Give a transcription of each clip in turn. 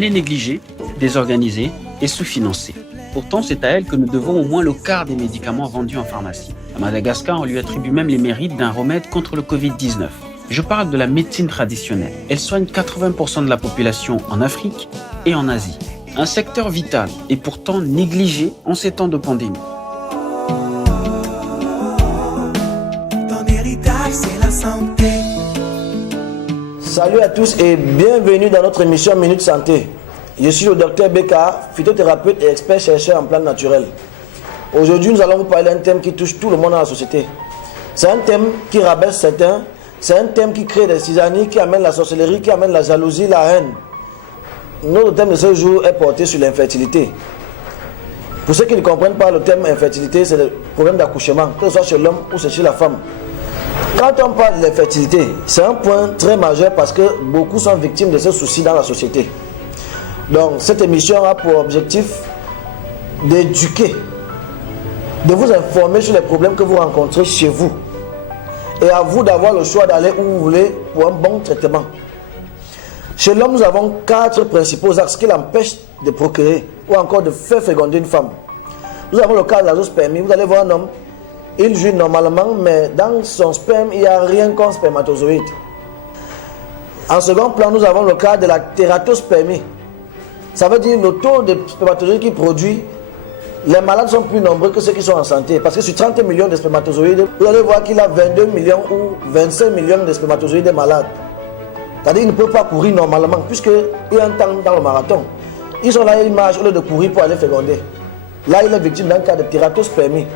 Elle est négligée, désorganisée et sous-financée. Pourtant, c'est à elle que nous devons au moins le quart des médicaments vendus en pharmacie. À Madagascar, on lui attribue même les mérites d'un remède contre le Covid-19. Je parle de la médecine traditionnelle. Elle soigne 80% de la population en Afrique et en Asie. Un secteur vital et pourtant négligé en ces temps de pandémie. Ton héritage, c'est la santé. Salut à tous et bienvenue dans notre émission Minute Santé. Je suis le docteur Beka, phytothérapeute et expert chercheur en plantes naturelles. Aujourd'hui, nous allons vous parler d'un thème qui touche tout le monde dans la société. C'est un thème qui rabaisse certains, c'est un thème qui crée des cisanies, qui amène la sorcellerie, qui amène la jalousie, la haine. Notre thème de ce jour est porté sur l'infertilité. Pour ceux qui ne comprennent pas le thème infertilité, c'est le problème d'accouchement, que ce soit chez l'homme ou chez la femme. Quand on parle de l'infertilité, c'est un point très majeur parce que beaucoup sont victimes de ce souci dans la société. Donc, cette émission a pour objectif d'éduquer, de vous informer sur les problèmes que vous rencontrez chez vous. Et à vous d'avoir le choix d'aller où vous voulez pour un bon traitement. Chez l'homme, nous avons 4 principaux axes qui l'empêchent de procréer ou encore de faire féconder une femme. Nous avons le cas de l'azospermie. Vous allez voir un homme, il jouit normalement, mais dans son sperme, il n'y a rien qu'un spermatozoïde. En second plan, nous avons le cas de la tératospermie. Ça veut dire le taux de spermatozoïdes qu'il produit, les malades sont plus nombreux que ceux qui sont en santé. Parce que sur 30 millions de spermatozoïdes, vous allez voir qu'il a 22 millions ou 25 millions de spermatozoïdes malades. C'est-à-dire qu'il ne peut pas courir normalement, puisqu'il y a un temps dans le marathon. Ils sont là, ils marchent au lieu de courir pour aller féconder. Là, il est victime d'un cas de tératospermie.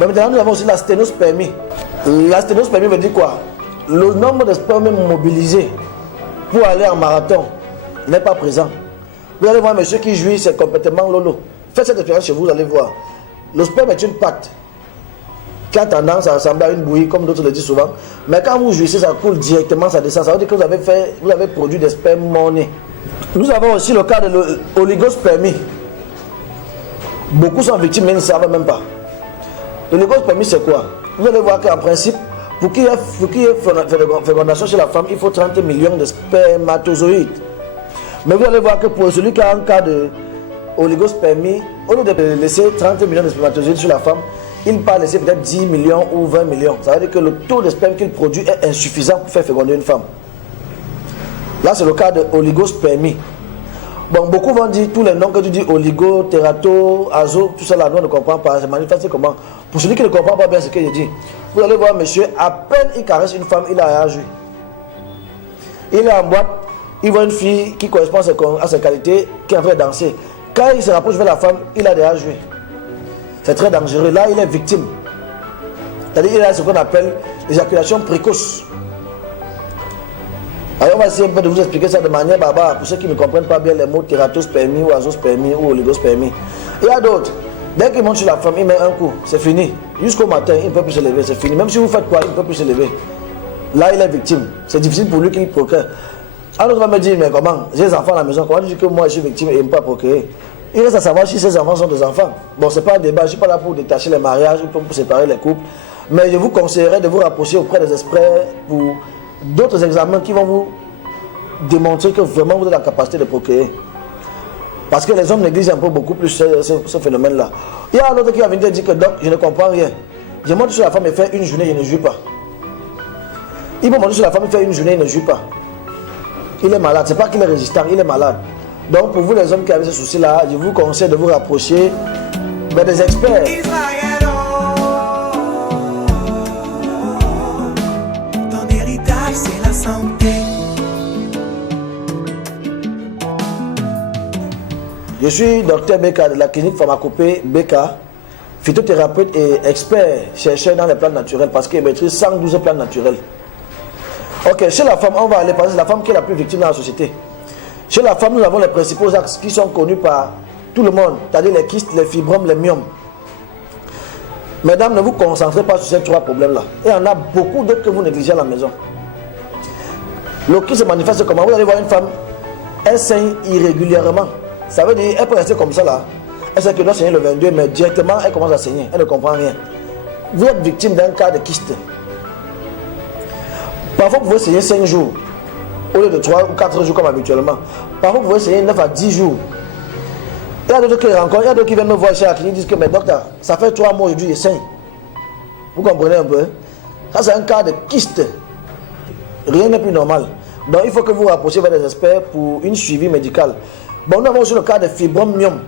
Mais maintenant, nous avons aussi la sténospermie. La sténospermie veut dire quoi? Le nombre de spermes mobilisés pour aller en marathon n'est pas présent. Vous allez voir un monsieur qui jouit, c'est complètement lolo. Faites cette expérience chez vous, vous allez voir. Le sperme est une pâte qui a tendance à ressembler à une bouillie, comme d'autres le disent souvent. Mais quand vous jouissez, ça coule directement, ça descend. Ça veut dire que vous avez produit des spermes mornés. Nous avons aussi le cas de l'oligospermie. Beaucoup sont victimes, mais ils ne savent même pas. L'oligospermie, c'est quoi? Vous allez voir qu'en principe, pour qu'il y ait fécondation chez la femme, il faut 30 millions de spermatozoïdes. Mais vous allez voir que pour celui qui a un cas de oligospermie, au lieu de laisser 30 millions de spermatozoïdes sur la femme, il peut laisser peut-être 10 millions ou 20 millions. Ça veut dire que le taux de sperme qu'il produit est insuffisant pour faire féconder une femme. Là, c'est le cas de oligospermie. Bon, beaucoup vont dire tous les noms que tu dis, oligo, térato, azo, tout ça là, nous on ne comprend pas. C'est manifesté comment? Pour celui qui ne comprend pas bien ce que je dis, vous allez voir monsieur, à peine il caresse une femme, il a réagi. Il est en boîte, il voit une fille qui correspond à ses qualités, qui est en train de danser. Quand il se rapproche vers la femme, il a déjà joué. C'est très dangereux. Là, il est victime. C'est-à-dire qu'il a ce qu'on appelle l'éjaculation précoce. Alors, on va essayer un peu de vous expliquer ça de manière barbare pour ceux qui ne comprennent pas bien les mots tératospermie ou azospermie ou oligospermie. Il y a d'autres. Dès qu'il monte sur la femme, il met un coup. C'est fini. Jusqu'au matin, il ne peut plus se lever. C'est fini. Même si vous faites quoi, il ne peut plus se lever. Là, il est victime. C'est difficile pour lui qu'il procrée. Alors, on va me dire, mais comment? J'ai des enfants à la maison. Comment tu dis que moi, je suis victime et je ne peux pas procréer? Il reste à savoir si ces enfants sont des enfants. Bon, ce n'est pas un débat. Je ne suis pas là pour détacher les mariages ou pour séparer les couples. Mais je vous conseillerais de vous rapprocher auprès des experts pour d'autres examens qui vont vous démontrer que vraiment vous avez la capacité de procréer. Parce que les hommes négligent un peu beaucoup plus ce phénomène-là. Il y a un autre qui va venir dire que donc, je ne comprends rien. Je monte sur la femme et fait une journée, je ne jouis pas. Il peut monter sur la femme et faire une journée, il ne jouit pas. Il est malade. Ce n'est pas qu'il est résistant, il est malade. Donc pour vous les hommes qui avez ce souci-là, je vous conseille de vous rapprocher des experts. Ton héritage, c'est la santé. Je suis docteur Beka de la clinique pharmacopée Beka, phytothérapeute et expert chercheur dans les plantes naturelles parce qu'il maîtrise 112 plantes naturelles. Ok, chez la femme, on va aller parce que c'est la femme qui est la plus victime dans la société. Chez la femme, nous avons les principaux axes qui sont connus par tout le monde, c'est-à-dire les kystes, les fibromes, les myomes. Mesdames, ne vous concentrez pas sur ces 3 problèmes-là. Et il y en a beaucoup d'autres que vous négligez à la maison. Le kyste se manifeste comment? Vous allez voir une femme, elle saigne irrégulièrement. Ça veut dire qu'elle peut rester comme ça là. Elle sait qu'elle doit saigner le 22, mais directement, elle commence à saigner. Elle ne comprend rien. Vous êtes victime d'un cas de kyste. Parfois, vous pouvez saigner 5 jours. au lieu de 3 ou 4 jours comme habituellement. Parfois, vous pouvez essayer 9 à 10 jours. Il y a d'autres qui rencontrent, il y a d'autres qui viennent me voir chez la clinique, disent que, mais docteur, ça fait 3 mois aujourd'hui, je saigne. Vous comprenez un peu? Ça, c'est un cas de kyste. Rien n'est plus normal. Donc, il faut que vous rapprochiez vers des experts pour une suivi médical. Bon, nous avons aussi le cas de fibromyome.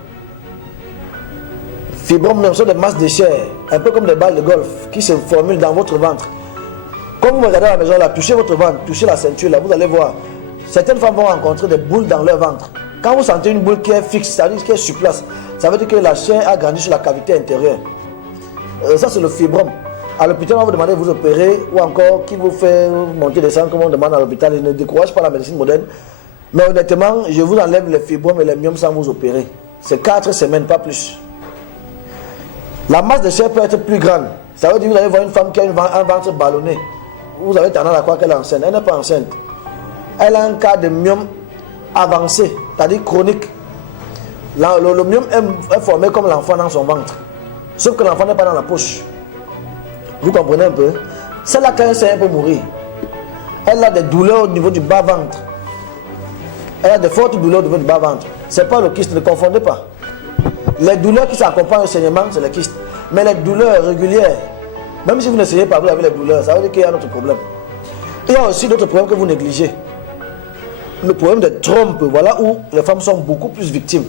Fibromyome sont des masses de chair, un peu comme des balles de golf, qui se formulent dans votre ventre. Quand vous me regardez à la maison, là, touchez votre ventre, touchez la ceinture, là, vous allez voir. Certaines femmes vont rencontrer des boules dans leur ventre. Quand vous sentez une boule qui est fixe, c'est-à-dire qui est sur place, ça veut dire que la chair a grandi sur la cavité intérieure. Ça, c'est le fibrome. À l'hôpital, on va vous demander de vous opérer ou encore qui vous fait monter des sangs, comme on demande à l'hôpital. Il ne décourage pas la médecine moderne. Mais honnêtement, je vous enlève les fibromes et les myomes sans vous opérer. C'est 4 semaines, pas plus. La masse de chair peut être plus grande. Ça veut dire que vous allez voir une femme qui a un ventre ballonné. Vous avez tendance à croire qu'elle est enceinte. Elle n'est pas enceinte. Elle a un cas de myome avancé, c'est-à-dire chronique. Le myome est formé comme l'enfant dans son ventre. Sauf que l'enfant n'est pas dans la poche. Vous comprenez un peu? Celle-là, quand elle peut mourir. Elle a des douleurs au niveau du bas-ventre. Elle a de fortes douleurs au niveau du bas-ventre. Ce n'est pas le kyste, ne confondez pas. Les douleurs qui s'accompagnent au saignement, c'est le kyste. Mais les douleurs régulières, même si vous n'essayez pas, vous avez les douleurs, ça veut dire qu'il y a un autre problème. Il y a aussi d'autres problèmes que vous négligez. Le problème de trompe, voilà où les femmes sont beaucoup plus victimes.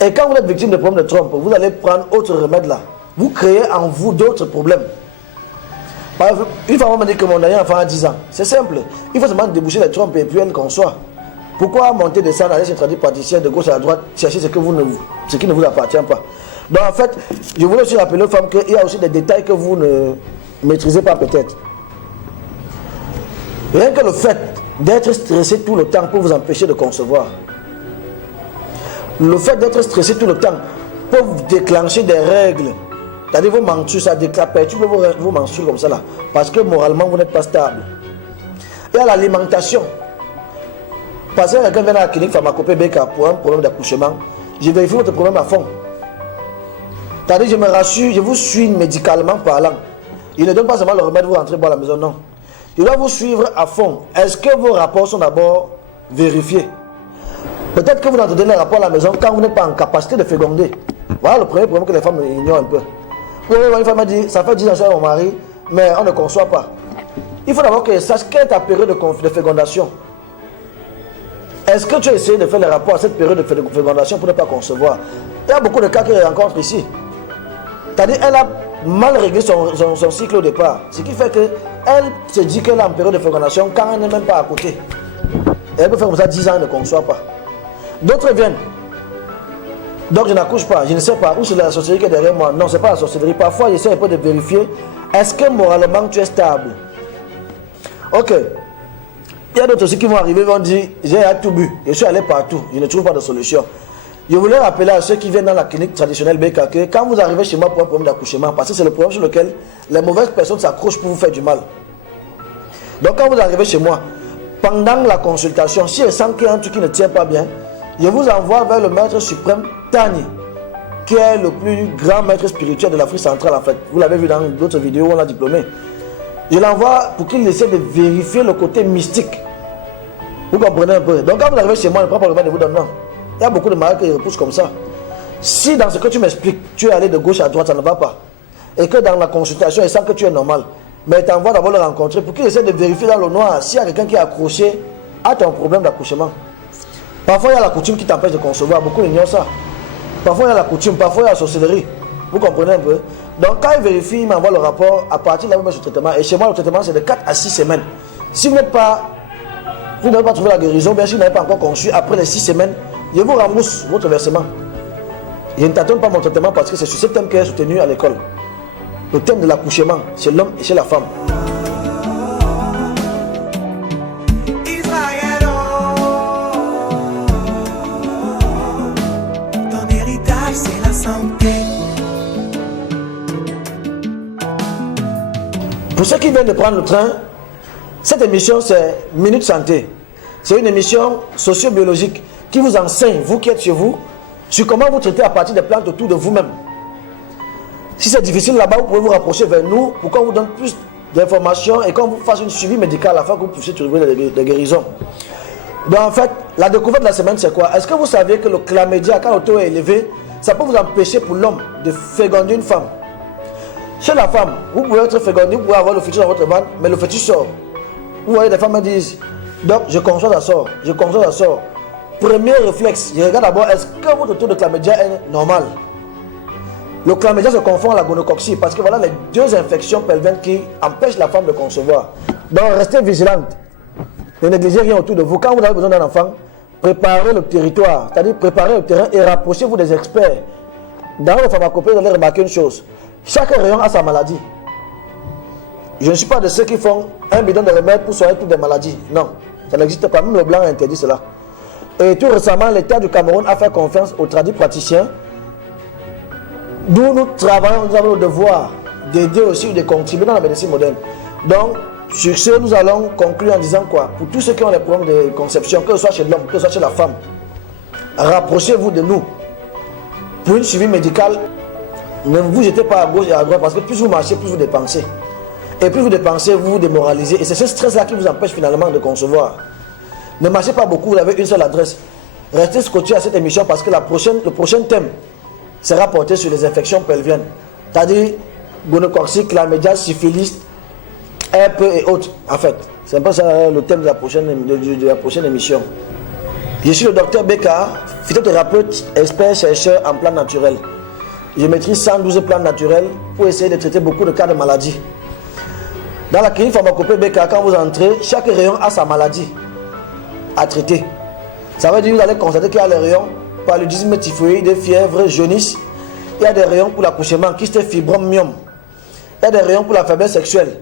Et quand vous êtes victime de problèmes de trompe, vous allez prendre autre remède là. Vous créez en vous d'autres problèmes. Par exemple, une femme m'a dit que mon enfant a 10 ans. C'est simple. Il faut seulement déboucher les trompes et puis elle conçoit. Pourquoi monter, descendre, aller chez le tradipraticien de gauche à droite, chercher ce qui ne vous appartient pas? Donc en fait, je voulais aussi rappeler aux femmes qu'il y a aussi des détails que vous ne maîtrisez pas peut-être. Rien que le fait d'être stressé tout le temps peut vous empêcher de concevoir. Le fait d'être stressé tout le temps peut vous déclencher des règles. C'est-à-dire vos menstrues, ça perturbe vos menstrues comme ça là. Parce que moralement, vous n'êtes pas stable. Et à l'alimentation. Parce que quelqu'un vient à la clinique pharmacopée BK pour un problème d'accouchement, je vérifie votre problème à fond. C'est-à-dire, je me rassure, je vous suis médicalement parlant. Il ne donne pas seulement le remède, vous rentrez boire à la maison, non. Je dois vous suivre à fond. Est-ce que vos rapports sont d'abord vérifiés? Peut-être que vous entendez les rapports à la maison quand vous n'êtes pas en capacité de féconder. Voilà le premier problème que les femmes ignorent un peu. Une femme m'a dit, ça fait 10 ans que je suis avec mon mari, mais on ne conçoit pas. Il faut d'abord qu'elle sache quelle est ta période de fécondation. Est-ce que tu as essayé de faire les rapports à cette période de fécondation pour ne pas concevoir? Il y a beaucoup de cas qu'elle rencontre ici. C'est-à-dire qu'elle a mal réglé son cycle au départ. Ce qui fait qu'elle se dit qu'elle est en période de fécondation quand elle n'est même pas à côté. Et elle peut faire comme ça 10 ans et ne conçoit pas. D'autres viennent. Donc je n'accouche pas, je ne sais pas où c'est la sorcellerie qui est derrière moi. Non, ce n'est pas la sorcellerie. Parfois, j'essaie un peu de vérifier. Est-ce que moralement tu es stable? Ok. Il y a d'autres aussi qui vont arriver et vont dire, j'ai tout bu, je suis allé partout, je ne trouve pas de solution. Je voulais rappeler à ceux qui viennent dans la clinique traditionnelle BK que quand vous arrivez chez moi pour un problème d'accouchement, parce que c'est le problème sur lequel les mauvaises personnes s'accrochent pour vous faire du mal. Donc quand vous arrivez chez moi, pendant la consultation, si je sens qu'il y a un truc qui ne tient pas bien, je vous envoie vers le maître suprême Tani, qui est le plus grand maître spirituel de l'Afrique centrale en fait. Vous l'avez vu dans d'autres vidéos où on l'a diplômé. Je l'envoie pour qu'il essaie de vérifier le côté mystique. Vous comprenez un peu? Donc quand vous arrivez chez moi, ne prends pas le remède de vous donner. Non. Il y a beaucoup de malades qui repoussent comme ça. Si dans ce que tu m'expliques, tu es allé de gauche à droite, ça ne va pas. Et que dans la consultation, il sent que tu es normal. Mais t'envoies d'abord le rencontrer pour qu'il essaie de vérifier dans le noir s'il y a quelqu'un qui est accroché à ton problème d'accouchement. Parfois, il y a la coutume qui t'empêche de concevoir. Beaucoup ignorent ça. Parfois, il y a la coutume, parfois, il y a la sorcellerie. Vous comprenez un peu? Donc, quand il vérifie, il m'envoie le rapport. À partir de là, vous mettez ce traitement. Et chez moi, le traitement, c'est de 4 à 6 semaines. Si vous n'avez pas trouvé la guérison, bien sûr, vous n'avez pas encore conçu, après les 6 semaines, je vous rembourse votre versement. Je ne tâtonne pas mon traitement parce que c'est sur ce thème qui est soutenu à l'école. Le thème de l'accouchement, chez l'homme et chez la femme. Ton héritage, c'est la santé. Pour ceux qui viennent de prendre le train, cette émission c'est Minute Santé. C'est une émission socio-biologique qui vous enseigne, vous qui êtes chez vous, sur comment vous traitez à partir des plantes autour de vous-même. Si c'est difficile là-bas, vous pouvez vous rapprocher vers nous pour qu'on vous donne plus d'informations et qu'on vous fasse une suivi médical afin que vous puissiez trouver des guérisons. Donc en fait, la découverte de la semaine, c'est quoi? Est-ce que vous saviez que le chlamydia, quand le taux est élevé, ça peut vous empêcher pour l'homme de féconder une femme? Chez la femme, vous pouvez être fécondé, vous pouvez avoir le fœtus dans votre ventre, mais le fœtus sort. Vous voyez, des femmes me disent, donc je conçois, ça sort, je conçois, ça sort. Premier réflexe, je regarde d'abord, est-ce que votre taux de chlamydia est normal? Le chlamydia se confond à la gonococcie parce que voilà les deux infections pelviennes qui empêchent la femme de concevoir. Donc restez vigilante. Ne négligez rien autour de vous. Quand vous avez besoin d'un enfant, préparez le territoire, c'est-à-dire préparez le terrain et rapprochez-vous des experts. Dans le pharmacopée, vous allez remarquer une chose. Chaque rayon a sa maladie. Je ne suis pas de ceux qui font un bidon de remède pour soigner toutes les maladies. Non, ça n'existe pas. Même le blanc interdit cela. Et tout récemment, l'État du Cameroun a fait confiance aux tradis praticiens. D'où nous travaillons, nous avons le devoir d'aider aussi, de contribuer dans la médecine moderne. Donc, sur ce, nous allons conclure en disant quoi? Pour tous ceux qui ont des problèmes de conception, que ce soit chez l'homme, que ce soit chez la femme, rapprochez-vous de nous. Pour une suivi médical, ne vous jetez pas à gauche et à droite parce que plus vous marchez, plus vous dépensez. Et plus vous dépensez, vous vous démoralisez. Et c'est ce stress-là qui vous empêche finalement de concevoir. Ne marchez pas beaucoup, vous avez une seule adresse. Restez scotché à cette émission parce que le prochain thème sera porté sur les infections pelviennes. C'est-à-dire gonococcie, chlamydia, syphilis, herpes et autres. En fait, c'est un peu ça le thème de la prochaine émission. Je suis le docteur Beka, phytothérapeute, expert, chercheur en plantes naturelles. Je maîtrise 112 plantes naturelles pour essayer de traiter beaucoup de cas de maladies. Dans la clinique pharmacopée Beka, quand vous entrez, chaque rayon a sa maladie à traiter. Ça veut dire que vous allez constater qu'il y a les rayons paludisme, typhoïde, fièvre, jaunisse. Il y a des rayons pour l'accouchement, kyste, fibrome, myome. Il y a des rayons pour la faiblesse sexuelle.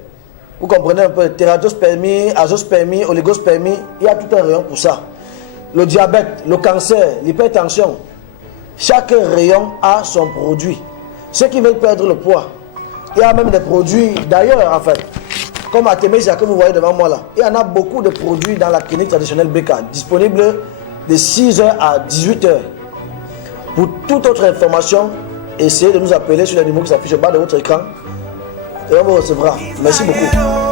Vous comprenez un peu, tératospermie, azospermie, oligospermie. Il y a tout un rayon pour ça. Le diabète, le cancer, l'hypertension. Chaque rayon a son produit. Ceux qui veulent perdre le poids, il y a même des produits d'ailleurs en fait. Comme Artemisia que vous voyez devant moi là. Il y en a beaucoup de produits dans la clinique traditionnelle Beka, disponibles de 6h à 18h. Pour toute autre information, essayez de nous appeler sur le numéro qui s'affiche au bas de votre écran et on vous recevra. Merci beaucoup.